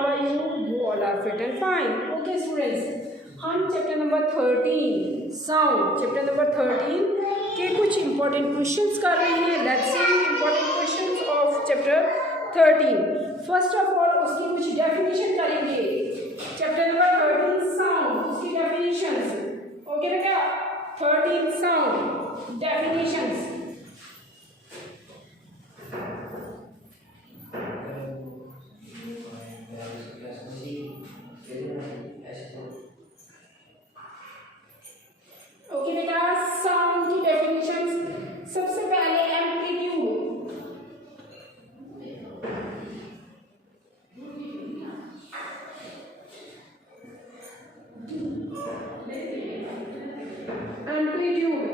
how are you? You all are fit and fine. Okay students, हम chapter number 13 sound chapter number 13 के कुछ important questions कर रहे हैं. Let's see important questions of chapter 13. First of all उसकी कुछ definition करेंगे. Chapter number 13 sound, उसकी डेफिनेशंस. ओके बेटा, 13 साउंड डेफिनेशंस. ओके बेटा, साउंड की डेफिनेशंस. सबसे पहले amplitude. Amplitude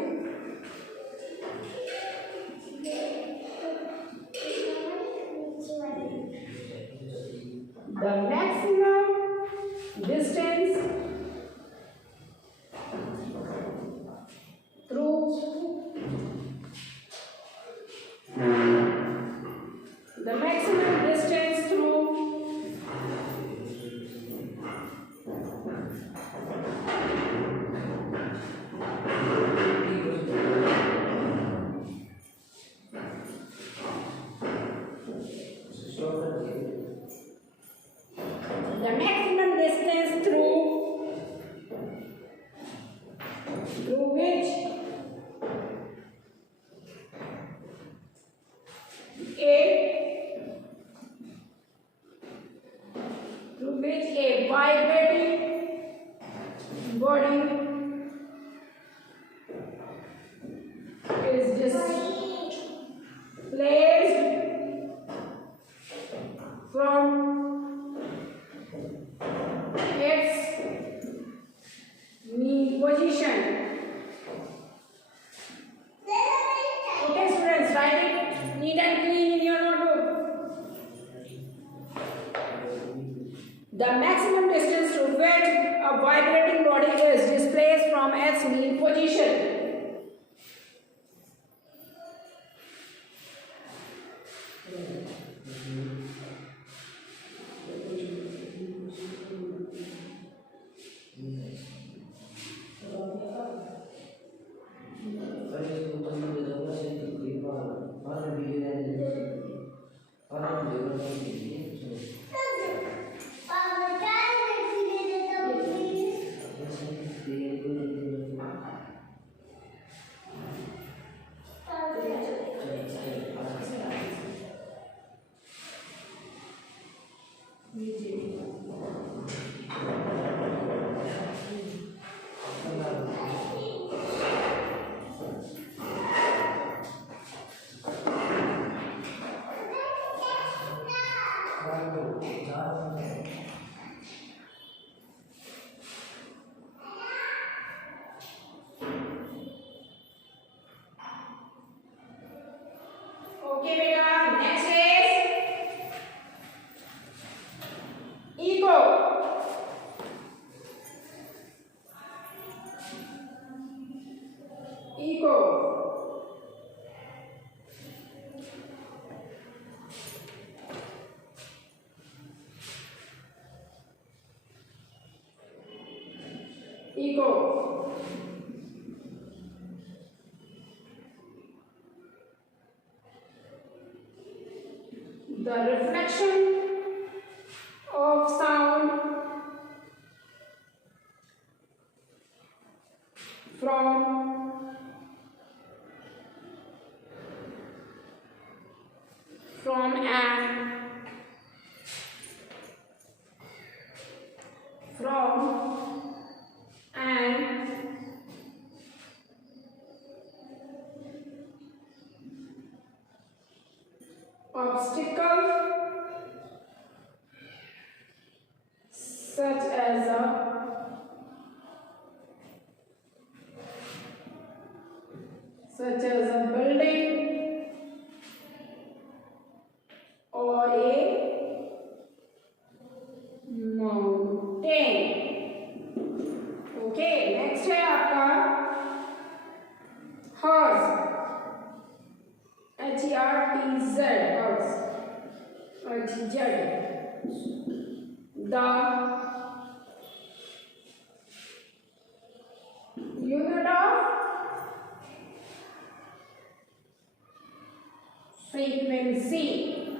the maximum distance through the maximum distance through the maximum distance through which a vibrating body is displaced from its mean position. Okay students, write it neat and clean in your notebook. The maximum distance to which a vibrating body is displaced from its mean position. Okay beta, next is ego. Ego. Ego. The reflection of sound from an obstacle such as a building or a mountain. Okay, next है आपका horse. HERTZ, horse. HZ. the unit of frequency.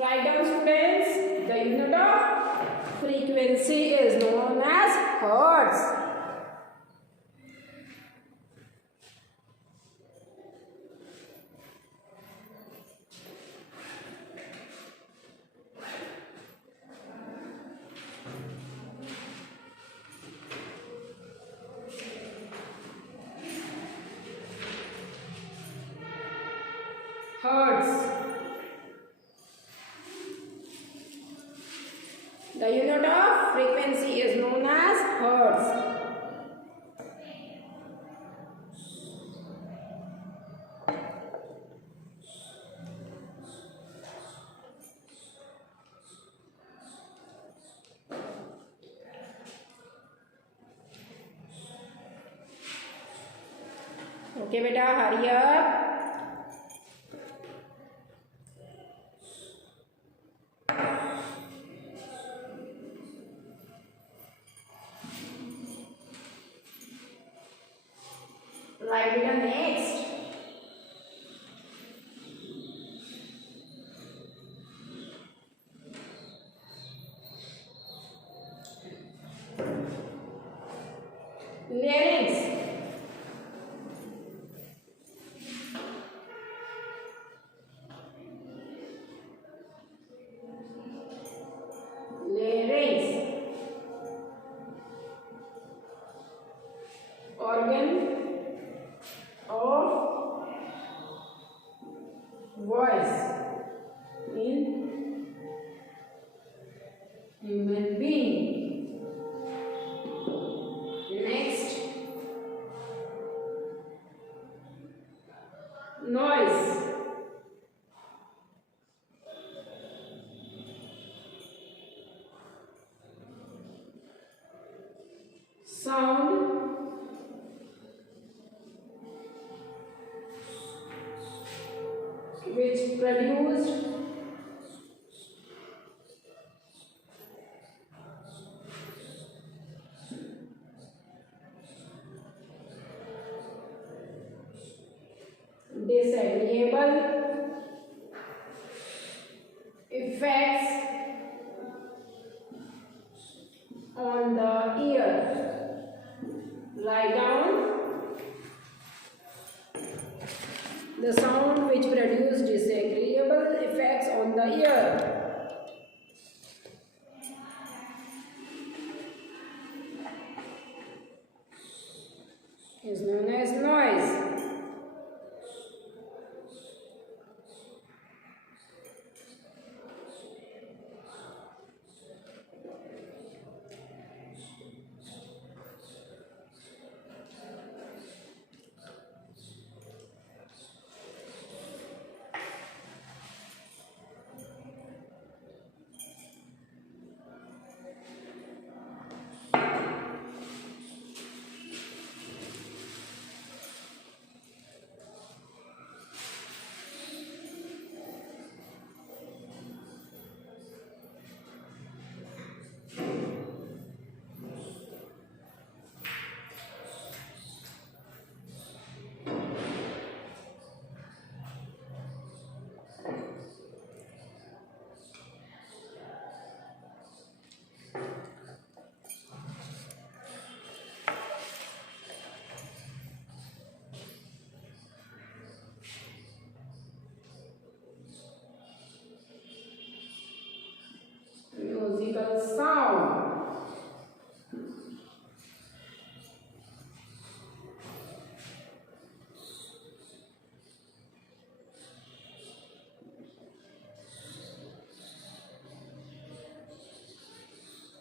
Write down, students. The unit of frequency is known as hertz. Hertz. The unit of frequency is known as hertz. Okay, beta, hurry up. Write it down next. Larynx. Larynx. Organ of voice in human being. Next, noise. Sound which produced disagreeable effects on the ear. Write down the sound which produce disagreeable effects on the ear. Is known as noise. Musical sound.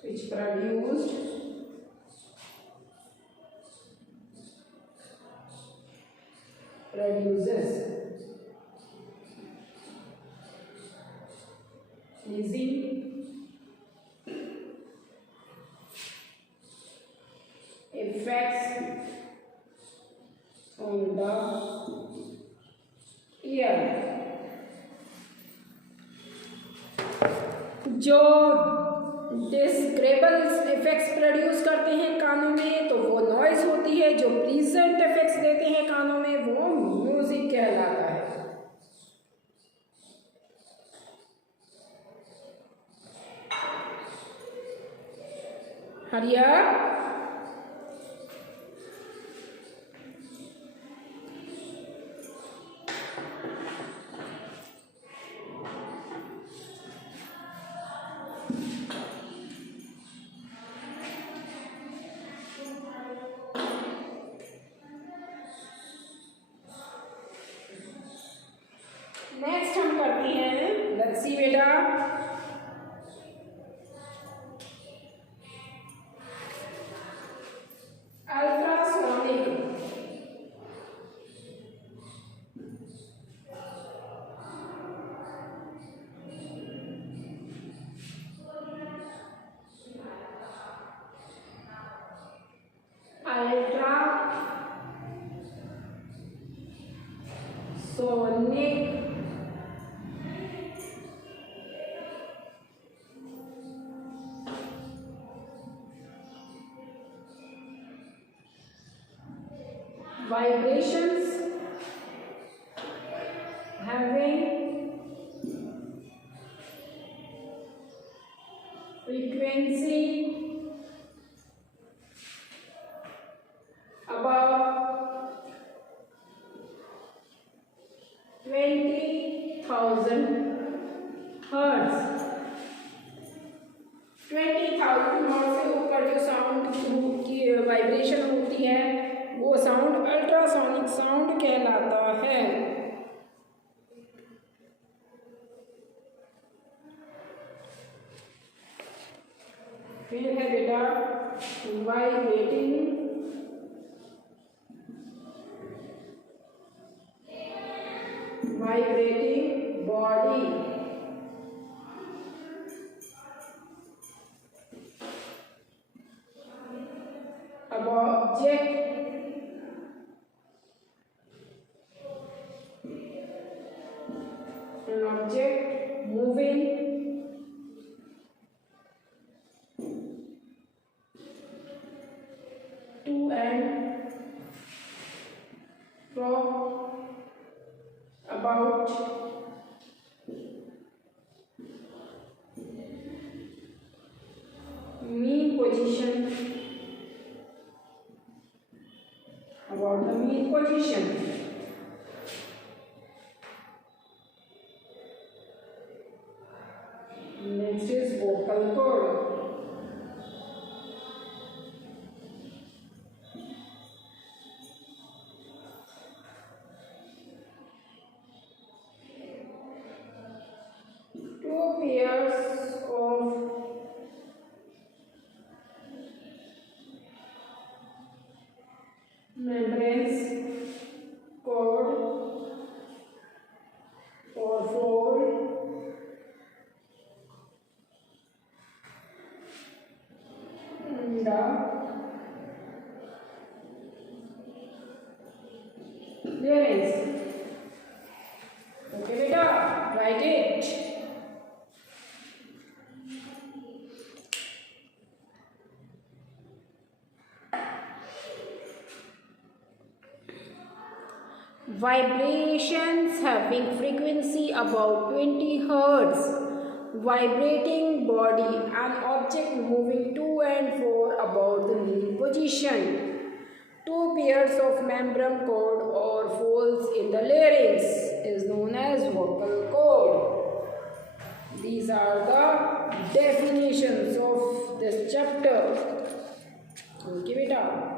Which produces pleasing effects on the ear. Joy. डिस्क्रेबल effects produce करते हैं कानों में तो वो noise होती है, जो प्लीजेंट इफेक्ट्स देते हैं कानों में वो म्यूजिक कहलाता है। हरिया नेक्स्ट हम करते हैं, लेट्स सी बेटा, ultrasonic. Ultrasonic vibrations having frequency above 20,000 hertz। 20,000 hertz से ऊपर जो साउंड की वाइब्रेशन होती है वो साउंड अल्ट्रासोनिक साउंड कहलाता है। फिर है बेटा वाइब्रेटिंग बॉडी। अब object an object moving to and fro about mean position, about the mean position। Next is vocal cord। Two pairs of membranes cord or fold in the larynx। Okay beta, write it। Vibrations having frequency about 20 hertz, vibrating body, an object moving to and fro about the mean position, two pairs of membrane cord or folds in the larynx is known as vocal cord। These are the definitions of this chapter। Okay beta।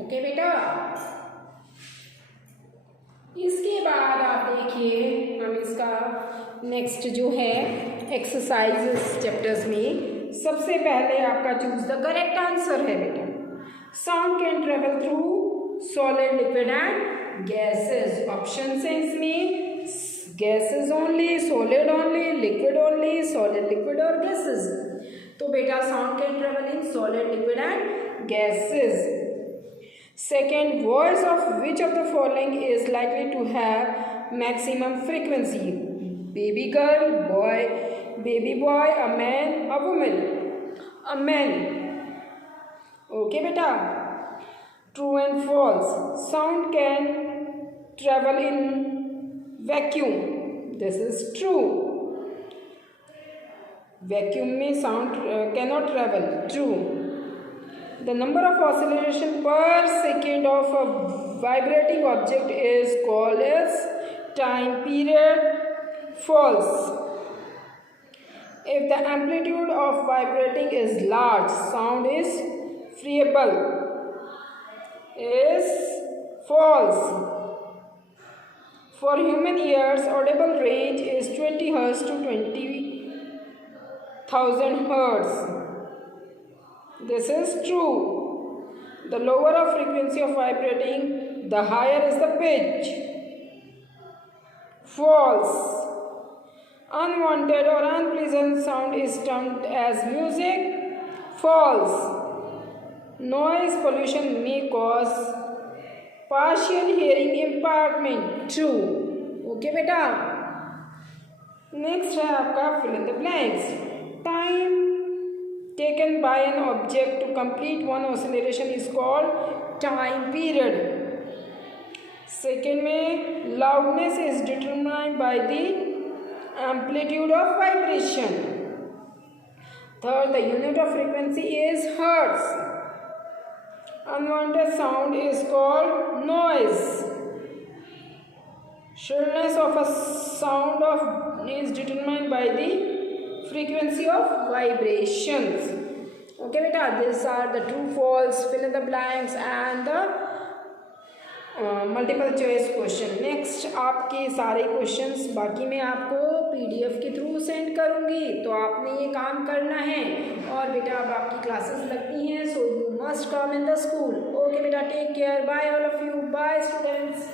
Okay बेटा, इसके बाद आप देखिए हम इसका next जो है exercise chapters में सबसे पहले आपका चूज द करेक्ट आंसर है बेटा। Sound can travel through solid, liquid and gases. Option है इसमें gases only, solid only, liquid only, solid, liquid और गैसेस। तो बेटा sound can travel in solid, liquid and gases. Second, voice of which of the following is likely to have maximum frequency? Baby girl, boy, baby boy, a man, a woman. A man. Okay beta. True and false. Sound can travel in vacuum. This is true. Vacuum में sound cannot travel. True. The number of oscillation per second of a vibrating object is called as time period. False. If the amplitude of vibrating is large, sound is variable. Is false. For human ears, audible range is 20 Hz to 20,000 Hz. This is true. The lower the frequency of vibrating, the higher is the pitch. False. Unwanted or unpleasant sound is termed as music. False. Noise pollution may cause partial hearing impairment. True. Okay बेटा, next है आपका fill in the blanks. Time taken by an object to complete one oscillation is called time period. Second में loudness is determined by the amplitude of vibration. Third, the unit of frequency is hertz. Unwanted sound is called noise. Shrillness of a sound is determined by the frequency of vibrations. Okay beta, these are the true, false, fill in the blanks and the multiple choice question. Next आपके सारे questions बाकी मैं आपको PDF के through send करूंगी, तो आपने ये काम करना है। और बेटा अब आपकी क्लासेस लगती हैं, so you must come in the school. Okay बेटा, take care, bye all of you, bye students.